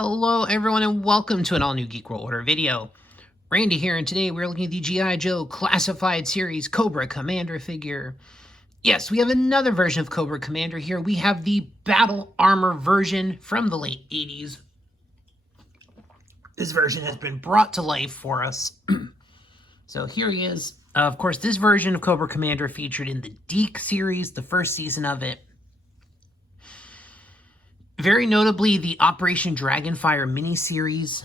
Hello everyone and welcome to an all-new Geek World Order video. Randy here, and today we're looking at the GIJoe Classified Series Cobra Commander figure. Yes, we have another version of Cobra Commander here. We have the Battle Armor version from the late 80s. This version has been brought to life for us. So here he is. Of course, this version of Cobra Commander featured in the Deke series, the first season of it. Very notably, the Operation Dragonfire miniseries,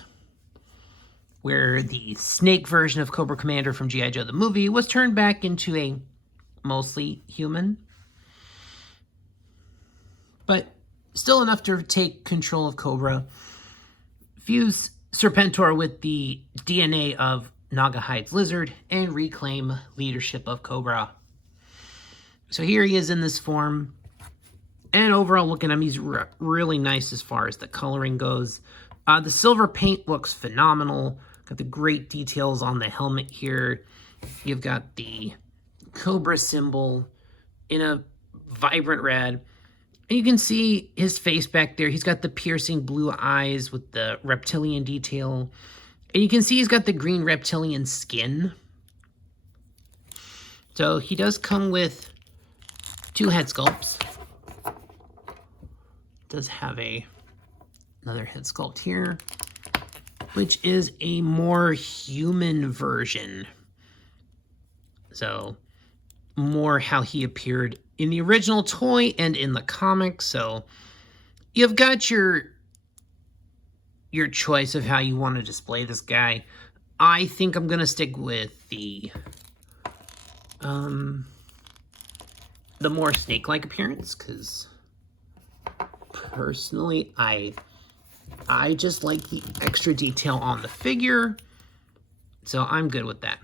where the snake version of Cobra Commander from GIJoe the movie was turned back into a mostly human, but still enough to take control of Cobra, fuse Serpentor with the DNA of Nagahide's lizard, and reclaim leadership of Cobra. So here he is in this form. And overall, looking at him, he's really nice as far as the coloring goes. The silver paint looks phenomenal. Got the great details on the helmet here. You've got the Cobra symbol in a vibrant red. And you can see his face back there. He's got the piercing blue eyes with the reptilian detail. And you can see he's got the green reptilian skin. So he does come with two head sculpts. Does have another head sculpt here, which is a more human version. So more how he appeared in the original toy and in the comics. So you've got your choice of how you want to display this guy. I think I'm gonna stick with the more snake-like appearance, because personally, I just like the extra detail on the figure, so I'm good with that.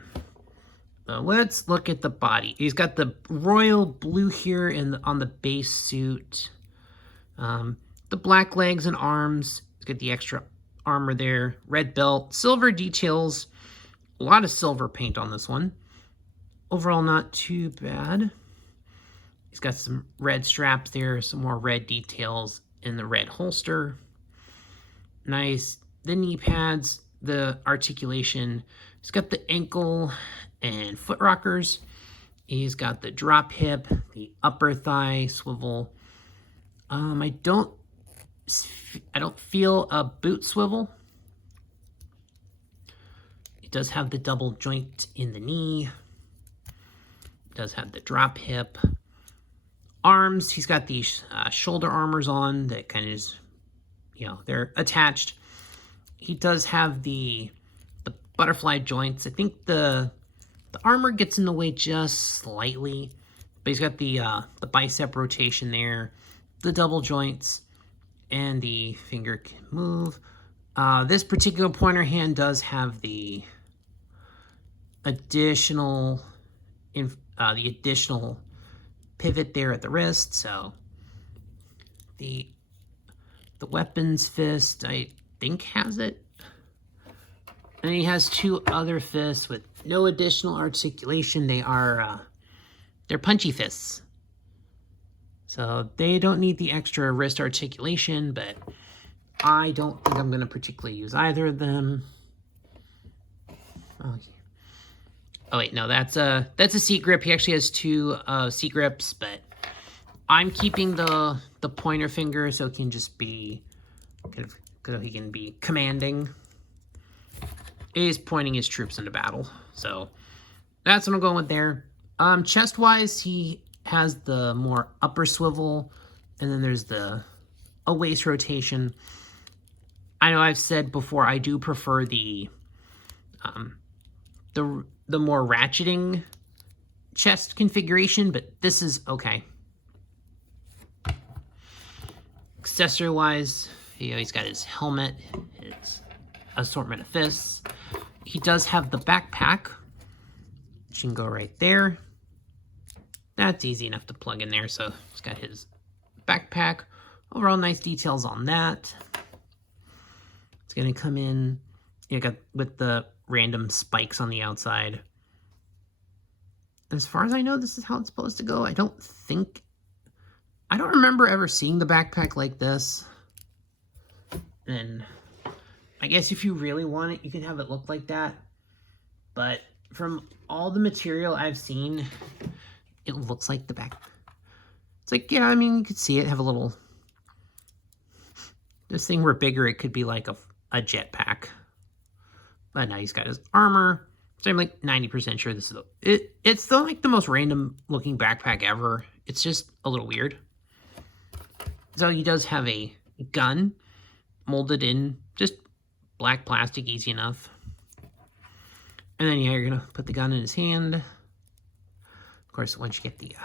Let's look at the body. He's got the royal blue here on the base suit, the black legs and arms. He's got the extra armor there, red belt, silver details, a lot of silver paint on this one. Overall, not too bad. He's got some red straps there, some more red details in the red holster. Nice. The knee pads, the articulation. He's got the ankle and foot rockers. He's got the drop hip, the upper thigh swivel. I don't feel a boot swivel. It does have the double joint in the knee. It does have the drop hip. Arms, he's got these shoulder armors on that kind of is, they're attached. He does have the butterfly joints. I think the armor gets in the way just slightly, but he's got the bicep rotation there, the double joints, and the finger can move. This particular pointer hand does have the additional pivot there at the wrist. So the weapons fist, I think, has it. And he has two other fists with no additional articulation. They're punchy fists, so they don't need the extra wrist articulation, but I don't think I'm going to particularly use either of them. Oh wait, no, that's a seat grip. He actually has two seat grips, but I'm keeping the pointer finger so it can just be he can be commanding. He's pointing his troops into battle, so that's what I'm going with there. Chest wise, he has the more upper swivel, and then there's a waist rotation. I know I've said before I do prefer the more ratcheting chest configuration, but this is okay. Accessory wise, he's got his helmet, his assortment of fists. He does have the backpack, which can go right there. That's easy enough to plug in there. So he's got his backpack. Overall, nice details on that. It's going to come in, got with the random spikes on the outside. As far as I know, this is how it's supposed to go. I don't remember ever seeing the backpack like this. And I guess if you really want it, you can have it look like that. But from all the material I've seen, it looks like the back. It's like, yeah, I mean, you could see it have a little... This thing were bigger, it could be like a jetpack. But now he's got his armor. So I'm like 90% sure this is it's still like the most random looking backpack ever. It's just a little weird. So he does have a gun molded in just black plastic, easy enough. And then yeah, you're gonna put the gun in his hand. Of course, once you get the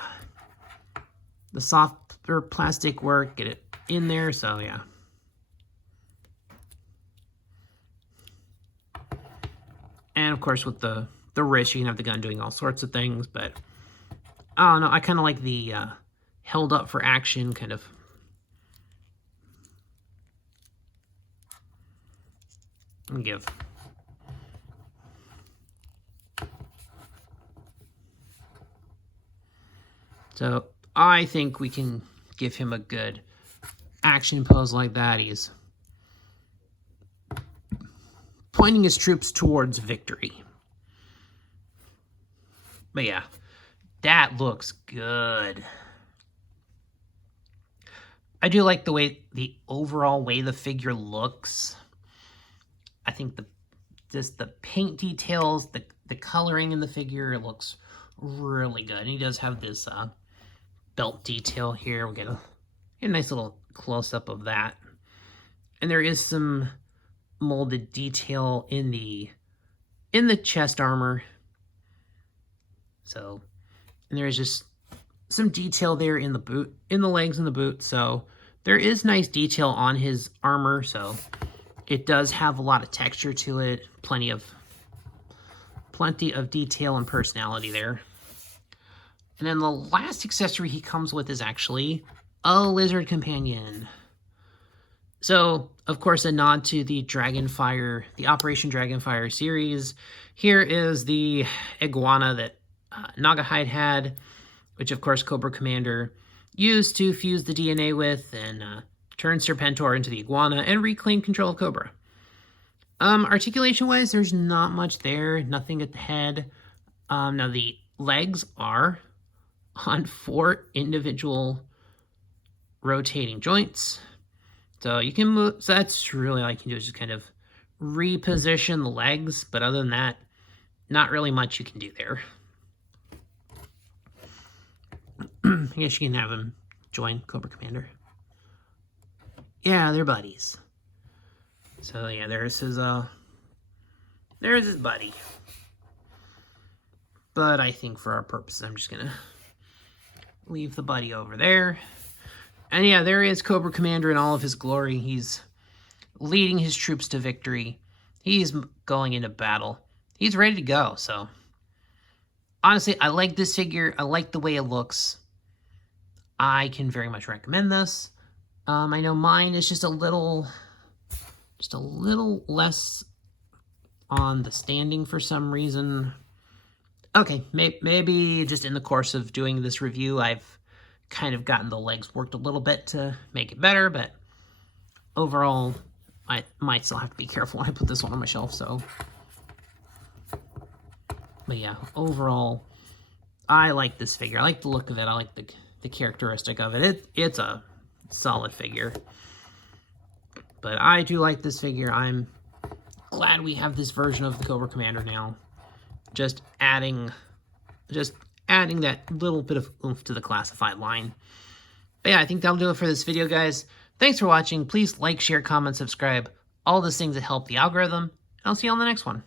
softer plastic work, get it in there. So yeah. And of course, with the wrist, you can have the gun doing all sorts of things. But I don't know. I kind of like the held up for action kind of. And give. So I think we can give him a good action pose like that. He's pointing his troops towards victory. But yeah, that looks good. I do like the overall way the figure looks. I think the paint details, the coloring in the figure looks really good. And he does have this belt detail here. We'll get a nice little close-up of that. And there is some molded detail in the chest armor. So, and there's just some detail there in the boot, in the legs and the boot. So there is nice detail on his armor. So it does have a lot of texture to it. Plenty of detail and personality there. And then the last accessory he comes with is actually a lizard companion. So, of course, a nod to the Dragonfire, the Operation Dragonfire series. Here is the iguana that Nagahide had, which, of course, Cobra Commander used to fuse the DNA with and turn Serpentor into the iguana and reclaim control of Cobra. Articulation-wise, there's not much there. Nothing at the head. Now, the legs are on 4 individual rotating joints. So you can move, so that's really all you can do is just kind of reposition the legs, but other than that, not really much you can do there. I guess you can have him join Cobra Commander. Yeah, they're buddies. So yeah, there's his buddy. But I think for our purposes, I'm just gonna leave the buddy over there. And yeah, there is Cobra Commander in all of his glory. He's leading his troops to victory. He's going into battle. He's ready to go, so. Honestly, I like this figure. I like the way it looks. I can very much recommend this. I know mine is just a little less on the standing for some reason. Okay, maybe just in the course of doing this review, I've kind of gotten the legs worked a little bit to make it better, but overall, I might still have to be careful when I put this one on my shelf, so. But yeah, overall, I like this figure. I like the look of it. I like the characteristic of it. It's a solid figure. But I do like this figure. I'm glad we have this version of the Cobra Commander now. Just adding that little bit of oomph to the classified line. But yeah, I think that'll do it for this video, guys. Thanks for watching. Please like, share, comment, subscribe. All those things that help the algorithm. And I'll see you on the next one.